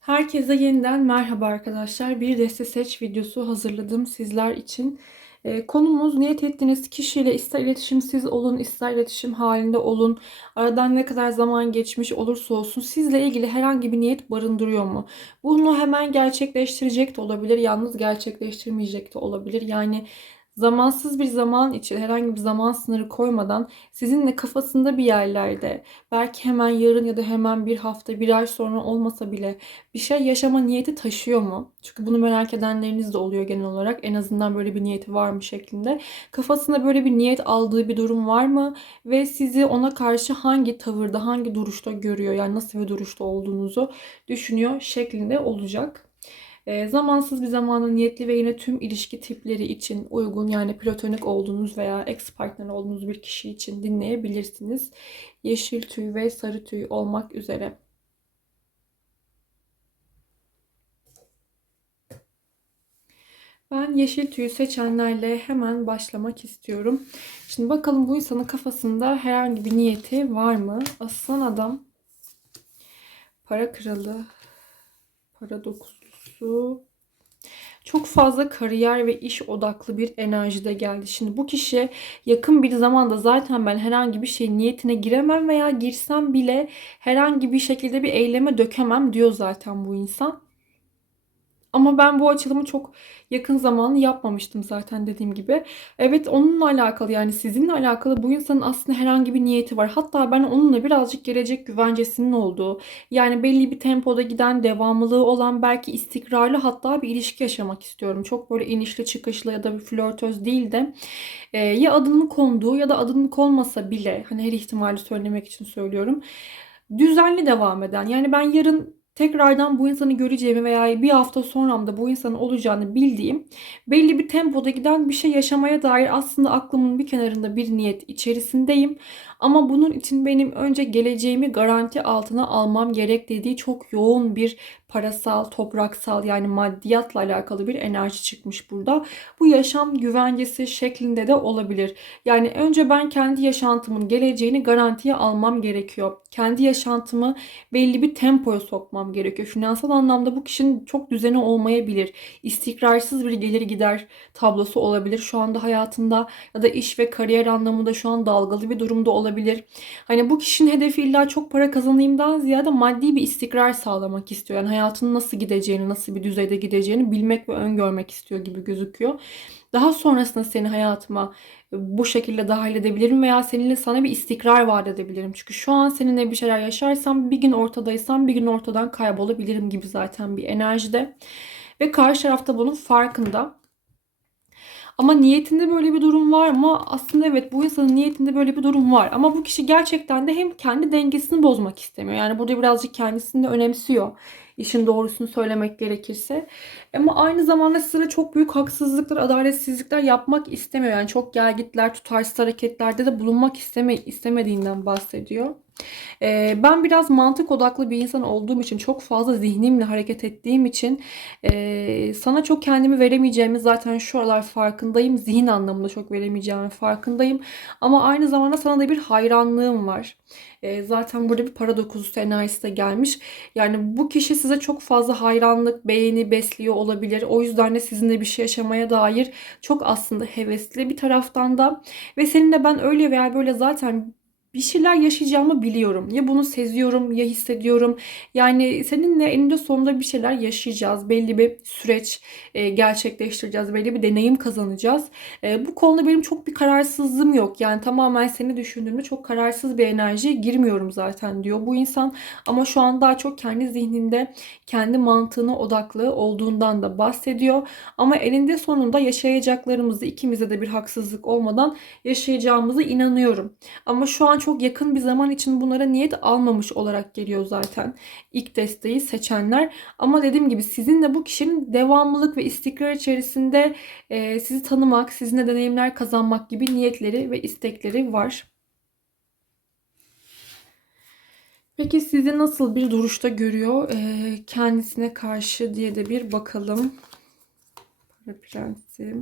Herkese yeniden merhaba arkadaşlar. Bir deste seç videosu hazırladım sizler için. Ee, konumuz niyet ettiğiniz kişiyle ister iletişimsiz olun, ister iletişim halinde olun. Aradan ne kadar zaman geçmiş olursa olsun sizle ilgili herhangi bir niyet barındırıyor mu? Bunu hemen gerçekleştirecek de olabilir, yalnız gerçekleştirmeyecek de olabilir. Yani zamansız bir zaman için herhangi bir zaman sınırı koymadan sizinle kafasında bir yerlerde belki hemen yarın ya da hemen bir hafta bir ay sonra olmasa bile bir şey yaşama niyeti taşıyor mu? Çünkü bunu merak edenleriniz de oluyor genel olarak. En azından böyle bir niyeti var mı şeklinde. Kafasında böyle bir niyet aldığı bir durum var mı? Ve sizi ona karşı hangi tavırda, hangi duruşta görüyor? Yani nasıl bir duruşta olduğunuzu düşünüyor şeklinde olacak. E, zamansız bir zamanda niyetli ve yine tüm ilişki tipleri için uygun yani platonik olduğunuz veya ex partner olduğunuz bir kişi için dinleyebilirsiniz. Yeşil tüy ve sarı tüy olmak üzere. Ben yeşil tüyü seçenlerle hemen başlamak istiyorum. Şimdi bakalım bu insanın kafasında herhangi bir niyeti var mı? Aslan adam, para kralı, para dokuzusu, çok fazla kariyer ve iş odaklı bir enerjide geldi. Şimdi bu kişi yakın bir zamanda zaten ben herhangi bir şey niyetine giremem veya girsem bile herhangi bir şekilde bir eyleme dökemem diyor zaten bu insan. Ama ben bu açılımı çok yakın zamanlı yapmamıştım zaten dediğim gibi. Evet onunla alakalı yani sizinle alakalı bu insanın aslında herhangi bir niyeti var. Hatta ben onunla birazcık gelecek güvencesinin olduğu yani belli bir tempoda giden devamlılığı olan belki istikrarlı hatta bir ilişki yaşamak istiyorum. Çok böyle inişli çıkışlı ya da bir flörtöz değil de e, ya adının konduğu ya da adının konmasa bile hani her ihtimali söylemek için söylüyorum. Düzenli devam eden yani ben yarın tekrardan bu insanı göreceğimi veya bir hafta sonramda bu insanın olacağını bildiğim belli bir tempoda giden bir şey yaşamaya dair aslında aklımın bir kenarında bir niyet içerisindeyim. Ama bunun için benim önce geleceğimi garanti altına almam gerek dediği çok yoğun bir parasal, topraksal yani maddiyatla alakalı bir enerji çıkmış burada. Bu yaşam güvencesi şeklinde de olabilir. Yani önce ben kendi yaşantımın geleceğini garantiye almam gerekiyor. Kendi yaşantımı belli bir tempoya sokmam gerekiyor. Finansal anlamda bu kişinin çok düzeni olmayabilir. İstikrarsız bir gelir gider tablosu olabilir. Şu anda hayatında ya da iş ve kariyer anlamında şu an dalgalı bir durumda olabilir. Hani bu kişinin hedefi illa çok para kazanayımdan ziyade maddi bir istikrar sağlamak istiyor. Yani hayatının nasıl gideceğini, nasıl bir düzeyde gideceğini bilmek ve öngörmek istiyor gibi gözüküyor. Daha sonrasında seni hayatıma bu şekilde dahil edebilirim veya seninle sana bir istikrar vaat edebilirim. Çünkü şu an seninle bir şeyler yaşarsam bir gün ortadaysam bir gün ortadan kaybolabilirim gibi zaten bir enerjide. Ve karşı tarafta bunun farkında. Ama niyetinde böyle bir durum var mı? Aslında evet bu insanın niyetinde böyle bir durum var. Ama bu kişi gerçekten de hem kendi dengesini bozmak istemiyor. Yani burada birazcık kendisini de önemsiyor. İşin doğrusunu söylemek gerekirse. Ama aynı zamanda size çok büyük haksızlıklar, adaletsizlikler yapmak istemiyor. Yani çok gelgitler, tutarsız hareketlerde de bulunmak isteme, istemediğinden bahsediyor. Ee, ben biraz mantık odaklı bir insan olduğum için çok fazla zihnimle hareket ettiğim için e, sana çok kendimi veremeyeceğimi zaten şu aralar farkındayım. Zihin anlamında çok veremeyeceğimi farkındayım. Ama aynı zamanda sana da bir hayranlığım var. E, zaten burada bir para dokuzusu enerjisi de gelmiş. Yani bu kişi size çok fazla hayranlık, beğeni besliyor olabilir. O yüzden de sizinle bir şey yaşamaya dair çok aslında hevesli bir taraftan da. Ve seninle ben öyle veya böyle zaten bir şeyler yaşayacağımı biliyorum. Ya bunu seziyorum ya hissediyorum. Yani seninle eninde sonunda bir şeyler yaşayacağız. Belli bir süreç e, gerçekleştireceğiz. Belli bir deneyim kazanacağız. E, bu konuda benim çok bir kararsızlığım yok. Yani tamamen seni düşündüğümde çok kararsız bir enerjiye girmiyorum zaten diyor bu insan. Ama şu an daha çok kendi zihninde kendi mantığına odaklı olduğundan da bahsediyor. Ama eninde sonunda yaşayacaklarımızı ikimize de bir haksızlık olmadan yaşayacağımızı inanıyorum. Ama şu an çok yakın bir zaman için bunlara niyet almamış olarak geliyor zaten ilk desteği seçenler. Ama dediğim gibi sizin de bu kişinin devamlılık ve istikrar içerisinde e, sizi tanımak, sizinle deneyimler kazanmak gibi niyetleri ve istekleri var. Peki sizi nasıl bir duruşta görüyor e, kendisine karşı diye de bir bakalım. Para prensi.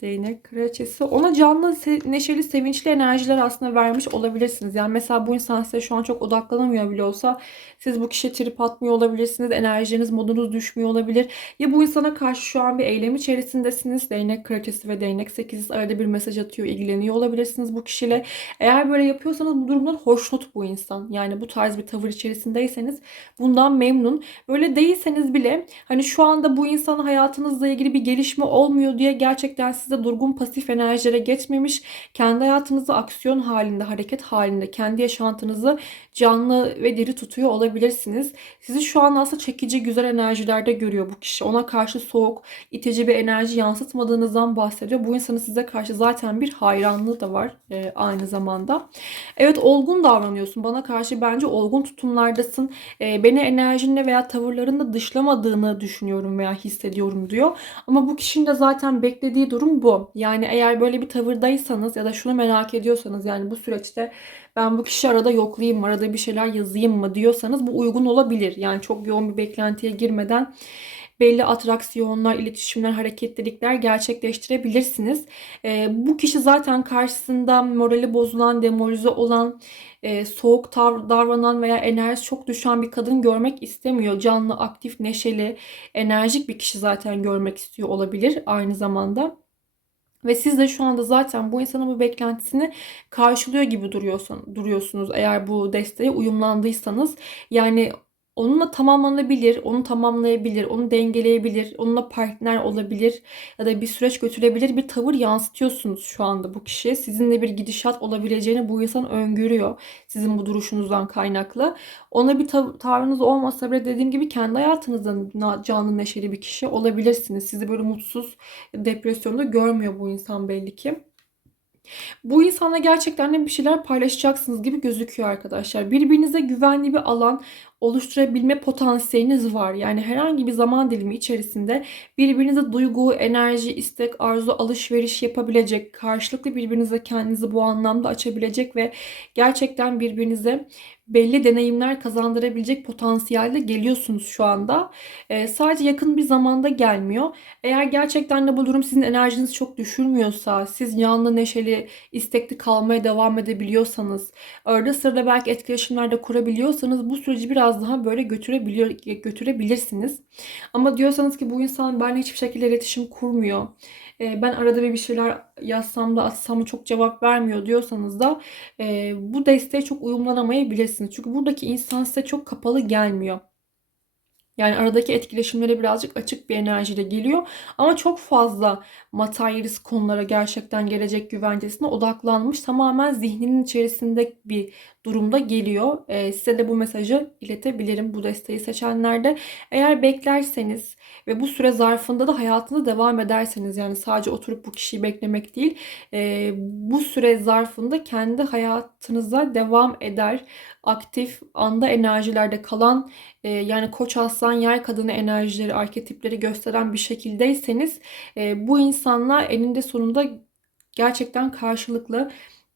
Değnek kraliçesi. Ona canlı, neşeli, sevinçli enerjiler aslında vermiş olabilirsiniz. Yani mesela bu insan size şu an çok odaklanamıyor bile olsa siz bu kişiye trip atmıyor olabilirsiniz. Enerjiniz, modunuz düşmüyor olabilir. Ya bu insana karşı şu an bir eylem içerisindesiniz. Değnek kraliçesi ve değnek sekizisi arada bir mesaj atıyor, ilgileniyor olabilirsiniz bu kişiyle. Eğer böyle yapıyorsanız bu durumdan hoşnut bu insan. Yani bu tarz bir tavır içerisindeyseniz bundan memnun. Böyle değilseniz bile hani şu anda bu insanın hayatınızla ilgili bir gelişme olmuyor diye gerçekten size durgun pasif enerjilere geçmemiş. Kendi hayatınızı aksiyon halinde, hareket halinde, kendi yaşantınızı canlı ve diri tutuyor olabilirsiniz. Sizi şu an aslında çekici, güzel enerjilerde görüyor bu kişi. Ona karşı soğuk, itici bir enerji yansıtmadığınızdan bahsediyor. Bu insanın size karşı zaten bir hayranlığı da var e, aynı zamanda. Evet olgun davranıyorsun. Bana karşı bence olgun tutumlardasın. E, beni enerjinle veya tavırlarında dışlamadığını düşünüyorum veya hissediyorum diyor. Ama bu kişinin de zaten beklediği durum bu. Yani eğer böyle bir tavırdaysanız ya da şunu merak ediyorsanız yani bu süreçte ben bu kişi arada yoklayayım mı, arada bir şeyler yazayım mı diyorsanız bu uygun olabilir. Yani çok yoğun bir beklentiye girmeden belli atraksiyonlar, iletişimler, hareketlilikler gerçekleştirebilirsiniz. E, bu kişi zaten karşısında morali bozulan, demoralize olan, e, soğuk tav- davranan veya enerjisi çok düşen bir kadın görmek istemiyor. Canlı, aktif, neşeli, enerjik bir kişi zaten görmek istiyor olabilir aynı zamanda. Ve siz de şu anda zaten bu insanın bu beklentisini karşılıyor gibi duruyorsun, duruyorsunuz eğer bu desteğe uyumlandıysanız. Yani onunla tamamlanabilir, onu tamamlayabilir, onu dengeleyebilir, onunla partner olabilir ya da bir süreç götürebilir bir tavır yansıtıyorsunuz şu anda bu kişiye. Sizinle bir gidişat olabileceğini bu insan öngörüyor sizin bu duruşunuzdan kaynaklı. Ona bir tav- tavrınız olmasa bile dediğim gibi kendi hayatınızda na- canlı neşeli bir kişi olabilirsiniz. Sizi böyle mutsuz, depresyonda görmüyor bu insan belli ki. Bu insanla gerçekten de bir şeyler paylaşacaksınız gibi gözüküyor arkadaşlar. Birbirinize güvenli bir alan oluşturabilme potansiyeliniz var. Yani herhangi bir zaman dilimi içerisinde birbirinize duygu, enerji, istek, arzu, alışveriş yapabilecek, karşılıklı birbirinize kendinizi bu anlamda açabilecek ve gerçekten birbirinize belli deneyimler kazandırabilecek potansiyelde geliyorsunuz şu anda. Ee, sadece yakın bir zamanda gelmiyor. Eğer gerçekten de bu durum sizin enerjinizi çok düşürmüyorsa, siz yanlı, neşeli, istekli kalmaya devam edebiliyorsanız, arada sırada belki etkileşimler de kurabiliyorsanız bu süreci biraz daha böyle götürebiliyor, götürebilirsiniz. Ama diyorsanız ki bu insan benimle hiçbir şekilde iletişim kurmuyor. Ee, ben arada bir bir şeyler yazsam da atsam da çok cevap vermiyor diyorsanız da e, bu desteğe çok uyumlanamayabilirsiniz. Çünkü buradaki insan size çok kapalı gelmiyor. Yani aradaki etkileşimlere birazcık açık bir enerjiyle geliyor. Ama çok fazla materyalist konulara gerçekten gelecek güvencesine odaklanmış. Tamamen zihninin içerisinde bir durumda geliyor. Ee, size de bu mesajı iletebilirim bu desteği seçenlerde. Eğer beklerseniz ve bu süre zarfında da hayatında devam ederseniz yani sadece oturup bu kişiyi beklemek değil e, bu süre zarfında kendi hayatınıza devam eder aktif anda enerjilerde kalan e, yani koç aslan yay kadını enerjileri arketipleri gösteren bir şekildeyseniz e, bu insanla eninde sonunda gerçekten karşılıklı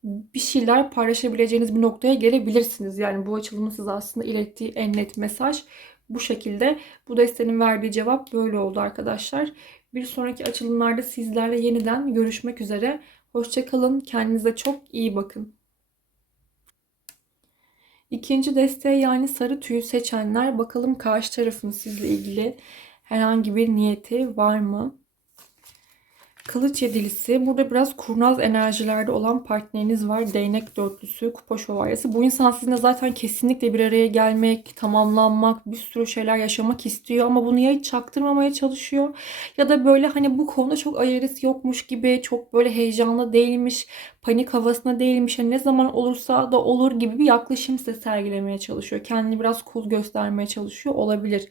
bir şeyler paylaşabileceğiniz bir noktaya gelebilirsiniz. Yani bu açılımın size aslında ilettiği en net mesaj bu şekilde. Bu destenin verdiği cevap böyle oldu arkadaşlar. Bir sonraki açılımlarda sizlerle yeniden görüşmek üzere. Hoşçakalın. Kendinize çok iyi bakın. İkinci desteği yani sarı tüyü seçenler bakalım karşı tarafın sizle ilgili herhangi bir niyeti var mı? Kılıç yedilisi. Burada biraz kurnaz enerjilerde olan partneriniz var. Değnek dörtlüsü, kupa şövalyesi. Bu insan sizinle zaten kesinlikle bir araya gelmek, tamamlanmak, bir sürü şeyler yaşamak istiyor. Ama bunu ya hiç çaktırmamaya çalışıyor. Ya da böyle hani bu konuda çok ayarısı yokmuş gibi, çok böyle heyecanlı değilmiş, panik havasına değilmiş. Hani ne zaman olursa da olur gibi bir yaklaşım size sergilemeye çalışıyor. Kendini biraz cool göstermeye çalışıyor olabilir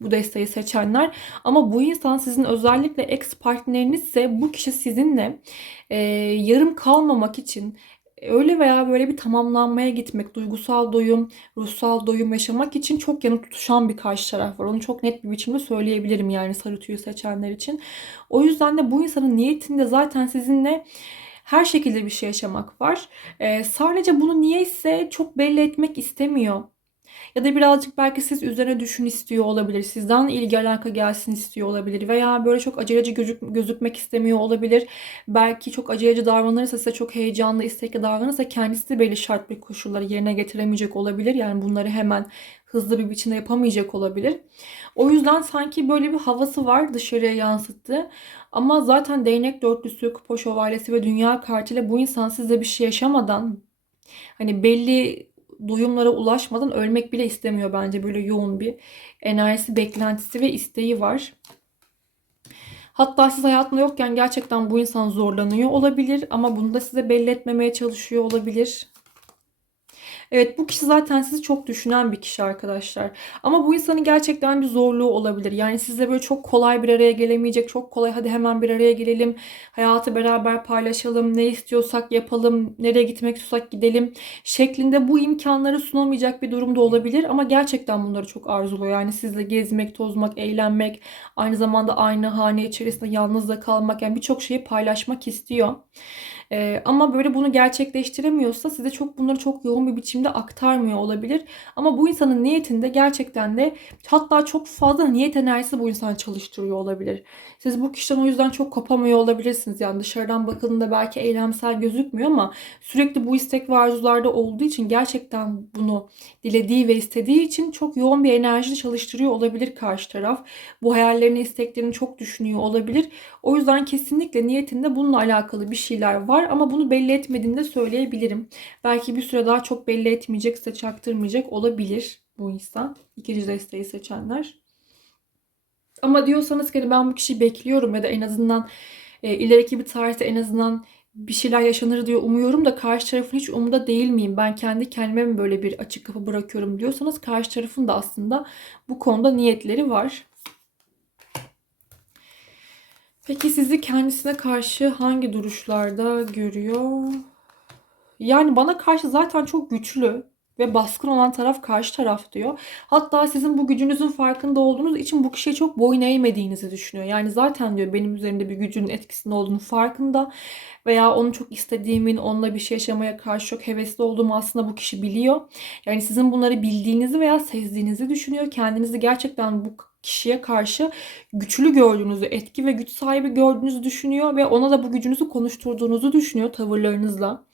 bu desteği seçenler. Ama bu insan sizin özellikle ex bu kişi sizinle e, yarım kalmamak için öyle veya böyle bir tamamlanmaya gitmek, duygusal doyum, ruhsal doyum yaşamak için çok yanı tutuşan bir karşı taraf var. Onu çok net bir biçimde söyleyebilirim yani sarı tüyü seçenler için. O yüzden de bu insanın niyetinde zaten sizinle her şekilde bir şey yaşamak var. Ee, sadece bunu niyeyse çok belli etmek istemiyor. Ya da birazcık belki siz üzerine düşün istiyor olabilir. Sizden ilgi alaka gelsin istiyor olabilir. Veya böyle çok aceleci gözük, gözükmek istemiyor olabilir. Belki çok aceleci davranırsa size çok heyecanlı, istekli davranırsa kendisi de belli şart ve koşulları yerine getiremeyecek olabilir. Yani bunları hemen hızlı bir biçimde yapamayacak olabilir. O yüzden sanki böyle bir havası var dışarıya yansıttı. Ama zaten değnek dörtlüsü, kupa şövalyesi ve dünya kartıyla bu insan size bir şey yaşamadan hani belli duyumlara ulaşmadan ölmek bile istemiyor bence. Böyle yoğun bir enerjisi, beklentisi ve isteği var. Hatta siz hayatında yokken gerçekten bu insan zorlanıyor olabilir ama bunu da size belli etmemeye çalışıyor olabilir. Evet bu kişi zaten sizi çok düşünen bir kişi arkadaşlar. Ama bu insanın gerçekten bir zorluğu olabilir. Yani sizle böyle çok kolay bir araya gelemeyecek. Çok kolay hadi hemen bir araya gelelim. Hayatı beraber paylaşalım. Ne istiyorsak yapalım. Nereye gitmek istiyorsak gidelim. Şeklinde bu imkanları sunamayacak bir durumda olabilir. Ama gerçekten bunları çok arzuluyor. Yani sizle gezmek, tozmak, eğlenmek. Aynı zamanda aynı hane içerisinde yalnız da kalmak. Yani birçok şeyi paylaşmak istiyor. Ee, ama böyle bunu gerçekleştiremiyorsa size çok bunları çok yoğun bir biçimde aktarmıyor olabilir. Ama bu insanın niyetinde gerçekten de hatta çok fazla niyet enerjisi bu insan çalıştırıyor olabilir. Siz bu kişiden o yüzden çok kopamıyor olabilirsiniz. Yani dışarıdan bakıldığında belki eylemsel gözükmüyor ama sürekli bu istek ve arzularda olduğu için gerçekten bunu dilediği ve istediği için çok yoğun bir enerji çalıştırıyor olabilir karşı taraf. Bu hayallerini, isteklerini çok düşünüyor olabilir. O yüzden kesinlikle niyetinde bununla alakalı bir şeyler var ama bunu belli etmediğini de söyleyebilirim. Belki bir süre daha çok belli etmeyecek, size çaktırmayacak olabilir bu insan. İkinci desteği seçenler. Ama diyorsanız ki hani ben bu kişiyi bekliyorum ya da en azından e, ileriki bir tarihte en azından bir şeyler yaşanır diye umuyorum da karşı tarafın hiç umunda değil miyim? Ben kendi kendime mi böyle bir açık kapı bırakıyorum diyorsanız karşı tarafın da aslında bu konuda niyetleri var. Peki sizi kendisine karşı hangi duruşlarda görüyor? Yani bana karşı zaten çok güçlü ve baskın olan taraf karşı taraf diyor. Hatta sizin bu gücünüzün farkında olduğunuz için bu kişiye çok boyun eğmediğinizi düşünüyor. Yani zaten diyor benim üzerinde bir gücünün etkisinde olduğunu farkında veya onu çok istediğimin, onunla bir şey yaşamaya karşı çok hevesli olduğumu aslında bu kişi biliyor. Yani sizin bunları bildiğinizi veya sezdiğinizi düşünüyor. Kendinizi gerçekten bu kişiye karşı güçlü gördüğünüzü, etki ve güç sahibi gördüğünüzü düşünüyor ve ona da bu gücünüzü konuşturduğunuzu düşünüyor tavırlarınızla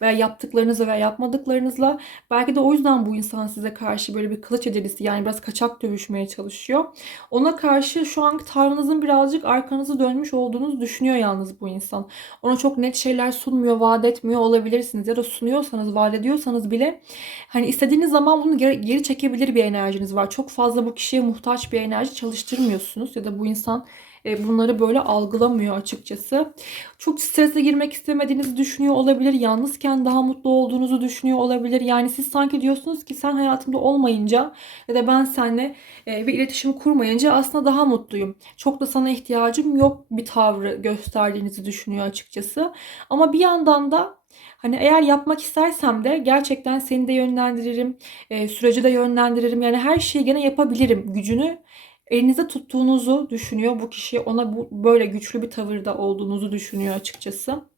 veya yaptıklarınızla veya yapmadıklarınızla. Belki de o yüzden bu insan size karşı böyle bir kılıç ecelisi yani biraz kaçak dövüşmeye çalışıyor. Ona karşı şu anki tavrınızın birazcık arkanızı dönmüş olduğunuzu düşünüyor yalnız bu insan. Ona çok net şeyler sunmuyor, vaat etmiyor olabilirsiniz ya da sunuyorsanız, vaat ediyorsanız bile hani istediğiniz zaman bunu geri çekebilir bir enerjiniz var. Çok fazla bu kişiye muhtaç bir enerji çalıştırmıyorsunuz ya da bu insan e, bunları böyle algılamıyor açıkçası. Çok strese girmek istemediğinizi düşünüyor olabilir. Yalnızken daha mutlu olduğunuzu düşünüyor olabilir. Yani siz sanki diyorsunuz ki sen hayatımda olmayınca ya da ben seninle e, bir iletişim kurmayınca aslında daha mutluyum. Çok da sana ihtiyacım yok bir tavrı gösterdiğinizi düşünüyor açıkçası. Ama bir yandan da Hani eğer yapmak istersem de gerçekten seni de yönlendiririm, e, süreci de yönlendiririm. Yani her şeyi gene yapabilirim gücünü elinizde tuttuğunuzu düşünüyor. Bu kişi ona bu, böyle güçlü bir tavırda olduğunuzu düşünüyor açıkçası.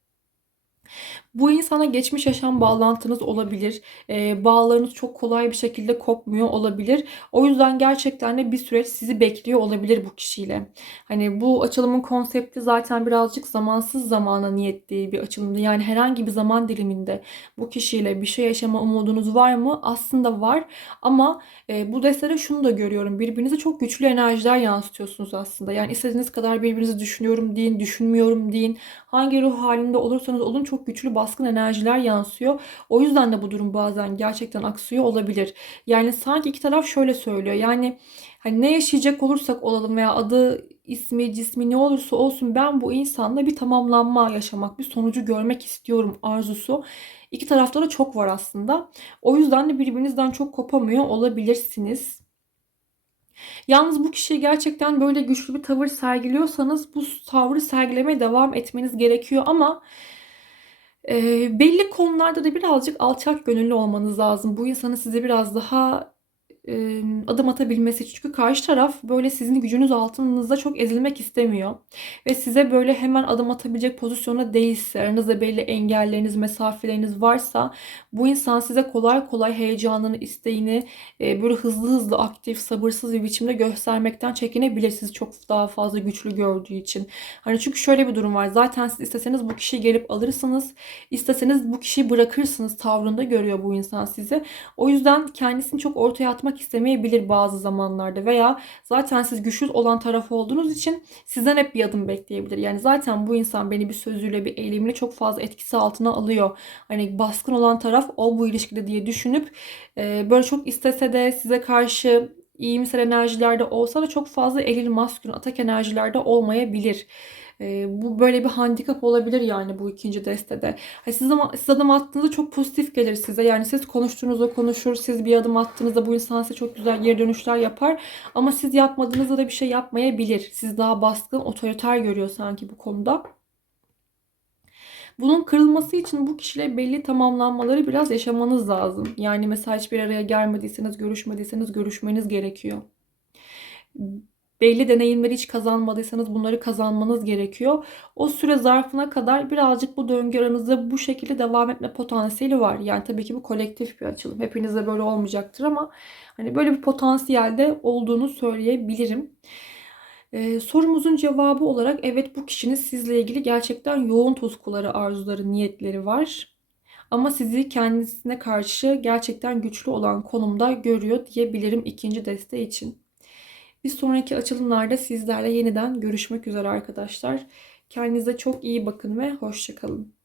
Bu insana geçmiş yaşam bağlantınız olabilir. E, bağlarınız çok kolay bir şekilde kopmuyor olabilir. O yüzden gerçekten de bir süreç sizi bekliyor olabilir bu kişiyle. Hani bu açılımın konsepti zaten birazcık zamansız zamana niyetli bir açılımdı. Yani herhangi bir zaman diliminde bu kişiyle bir şey yaşama umudunuz var mı? Aslında var ama e, bu destede şunu da görüyorum. Birbirinize çok güçlü enerjiler yansıtıyorsunuz aslında. Yani istediğiniz kadar birbirinizi düşünüyorum deyin, düşünmüyorum deyin. Hangi ruh halinde olursanız olun çok güçlü baskın enerjiler yansıyor. O yüzden de bu durum bazen gerçekten aksıyor olabilir. Yani sanki iki taraf şöyle söylüyor. Yani hani ne yaşayacak olursak olalım veya adı ismi, cismi ne olursa olsun ben bu insanla bir tamamlanma yaşamak, bir sonucu görmek istiyorum arzusu. İki tarafta da çok var aslında. O yüzden de birbirinizden çok kopamıyor olabilirsiniz. Yalnız bu kişiye gerçekten böyle güçlü bir tavır sergiliyorsanız bu tavrı sergilemeye devam etmeniz gerekiyor ama belli konularda da birazcık alçak gönüllü olmanız lazım. Bu insanın size biraz daha adım atabilmesi. Çünkü karşı taraf böyle sizin gücünüz altınızda çok ezilmek istemiyor. Ve size böyle hemen adım atabilecek pozisyonda değilse, aranızda belli engelleriniz, mesafeleriniz varsa bu insan size kolay kolay heyecanını, isteğini böyle hızlı hızlı, aktif, sabırsız bir biçimde göstermekten çekinebilir sizi çok daha fazla güçlü gördüğü için. Hani çünkü şöyle bir durum var. Zaten siz isteseniz bu kişiyi gelip alırsınız. isteseniz bu kişiyi bırakırsınız tavrında görüyor bu insan sizi. O yüzden kendisini çok ortaya atmak istemeyebilir bazı zamanlarda veya zaten siz güçlü olan taraf olduğunuz için sizden hep bir adım bekleyebilir. Yani zaten bu insan beni bir sözüyle bir eylemiyle çok fazla etkisi altına alıyor. Hani baskın olan taraf o bu ilişkide diye düşünüp e, böyle çok istese de size karşı iyimser enerjilerde olsa da çok fazla eril maskün atak enerjilerde olmayabilir. E, bu böyle bir handikap olabilir yani bu ikinci destede. Hani siz, ama, siz adım attığınızda çok pozitif gelir size. Yani siz konuştuğunuzda konuşur, siz bir adım attığınızda bu insan size çok güzel geri dönüşler yapar. Ama siz yapmadığınızda da bir şey yapmayabilir. Siz daha baskın, otoriter görüyor sanki bu konuda. Bunun kırılması için bu kişiyle belli tamamlanmaları biraz yaşamanız lazım. Yani mesela hiçbir araya gelmediyseniz, görüşmediyseniz görüşmeniz gerekiyor. Belli deneyimleri hiç kazanmadıysanız bunları kazanmanız gerekiyor. O süre zarfına kadar birazcık bu döngü aranızda bu şekilde devam etme potansiyeli var. Yani tabii ki bu kolektif bir açılım. Hepinizde böyle olmayacaktır ama hani böyle bir potansiyelde olduğunu söyleyebilirim. Ee, sorumuzun cevabı olarak evet bu kişinin sizle ilgili gerçekten yoğun tutkuları, arzuları, niyetleri var. Ama sizi kendisine karşı gerçekten güçlü olan konumda görüyor diyebilirim ikinci deste için. Bir sonraki açılımlarda sizlerle yeniden görüşmek üzere arkadaşlar. Kendinize çok iyi bakın ve hoşçakalın.